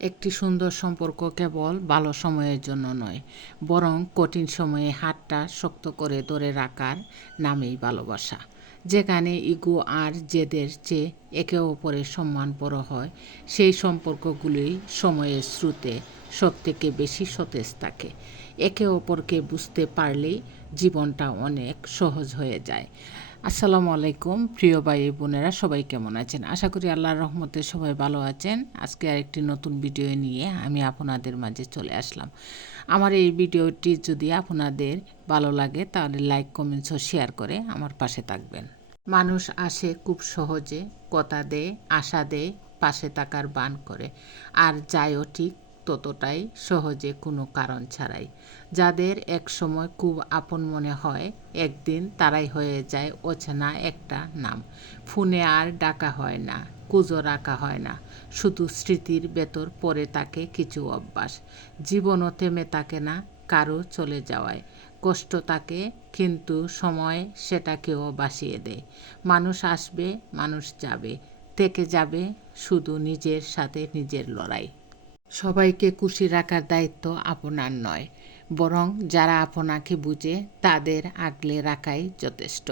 একটি সুন্দর সম্পর্ক কেবল ভালো সময়ের জন্য নয়, বরং কঠিন সময়ে হাতটা শক্ত করে ধরে রাখার নামেই ভালোবাসা। যেখানে ইগো আর জেদের চেয়ে একে অপরের সম্মান বড় হয়, সেই সম্পর্কগুলি সময়ের স্রোতে সবথেকে বেশি সতেজ থাকে। একে অপরকে বুঝতে পারলেই জীবনটা অনেক সহজ হয়ে যায়। আসসালামু আলাইকুম প্রিয় ভাই বোনেরা, সবাই কেমন আছেন? আশা করি আল্লাহর রহমতে সবাই ভালো আছেন। আজকে আরেকটি নতুন ভিডিও নিয়ে আমি আপনাদের মাঝে চলে আসলাম। আমার এই ভিডিওটি যদি আপনাদের ভালো লাগে তাহলে লাইক, কমেন্টস ও শেয়ার করে আমার পাশে থাকবেন। মানুষ আসে খুব সহজে, কথা দেয়, আশা দেয়, পাশে থাকার বান করে, আর যায়ও ঠিক ততটাই সহজে, কোনো কারণ ছাড়াই। যাদের এক সময় খুব আপন মনে হয়, একদিন তারাই হয়ে যায় অচেনা একটা নাম। ফোনে আর ডাকা হয় না, কুজো রাখা হয় না, শুধু স্মৃতির ভেতর পড়ে থাকে কিছু অভ্যাস। জীবনও থেমে থাকে না কারো চলে যাওয়ায়, কষ্ট থাকে, কিন্তু সময় সেটাকেও বাসিয়ে দেয়। মানুষ আসবে, মানুষ যাবে, থেকে যাবে শুধু নিজের সাথে নিজের লড়াই। সবাইকে খুশি রাখার দায়িত্ব আপনার নয়, বরং যারা আপনাকে বুঝে তাদের আগলে রাখাই যথেষ্ট।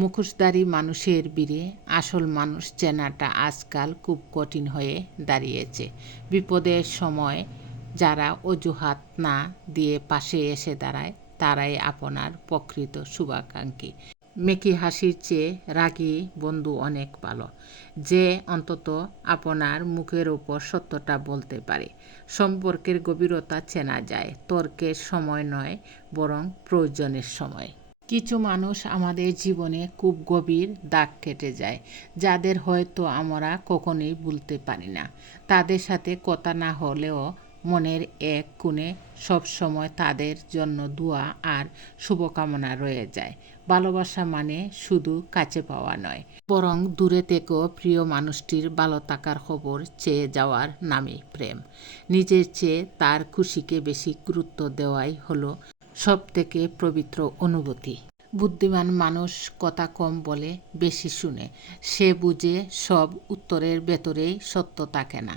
মুখোশধারী মানুষের ভিড়ে আসল মানুষ চেনাটা আজকাল খুব কঠিন হয়ে দাঁড়িয়েছে। বিপদের সময় যারা অজুহাত না দিয়ে পাশে এসে দাঁড়ায়, তারাই আপনার প্রকৃত শুভাকাঙ্ক্ষী। মেকি হাসির চেয়ে রাগী বন্ধু অনেক ভালো, যে অন্তত আপনার মুখের ওপর সত্যটা বলতে পারে। সম্পর্কের গভীরতা চেনা যায় তর্কের সময় নয়, বরং প্রয়োজনের সময়। কিছু মানুষ আমাদের জীবনে খুব গভীর দাগ কেটে যায়, যাদের হয়তো আমরা কখনোই ভুলতে পারি না। তাদের সাথে কথা না হলেও মনের এক কোণে সবসময় তাদের জন্য দোয়া আর শুভকামনা রয়ে যায়। ভালোবাসা মানে শুধু কাছে পাওয়া নয়, বরং দূরে থেকেও প্রিয় মানুষটির ভালো থাকার খবর চেয়ে যাওয়ার নামই প্রেম। নিজের চেয়ে তার খুশিকে বেশি গুরুত্ব দেওয়াই হলো সবথেকে পবিত্র অনুভূতি। বুদ্ধিমান মানুষ কথা কম বলে, বেশি শুনে। সে বুঝে সব উত্তরের ভেতরেই সত্য থাকে না।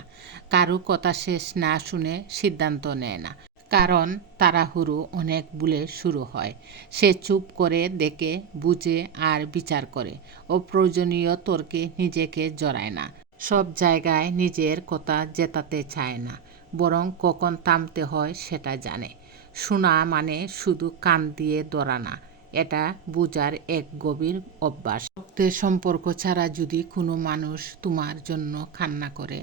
কারো কথা শেষ না শুনে সিদ্ধান্ত নেয় না, কারণ তাড়াহুড়ো অনেক ভুলে শুরু হয়। সে চুপ করে দেখে, বুঝে আর বিচার করে। অপ্রয়োজনীয় তর্কে নিজেকে জড়ায় না। সব জায়গায় নিজের কথা জেতাতে চায় না, বরং কখন থামতে হয় সেটা জানে। শোনা মানে শুধু কান দিয়ে ধরা না, এটা বোঝার এক গভীর অভ্যাস। রক্তের সম্পর্ক ছাড়া যদি কোনো মানুষ তোমার জন্য কান্না করে,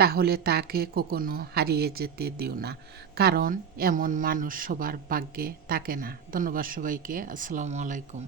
তাহলে তাকে কখনো হারিয়ে যেতে দিও না, কারণ এমন মানুষ সবার ভাগ্যে থাকে না। ধন্যবাদ সবাইকে। আসসালামু আলাইকুম।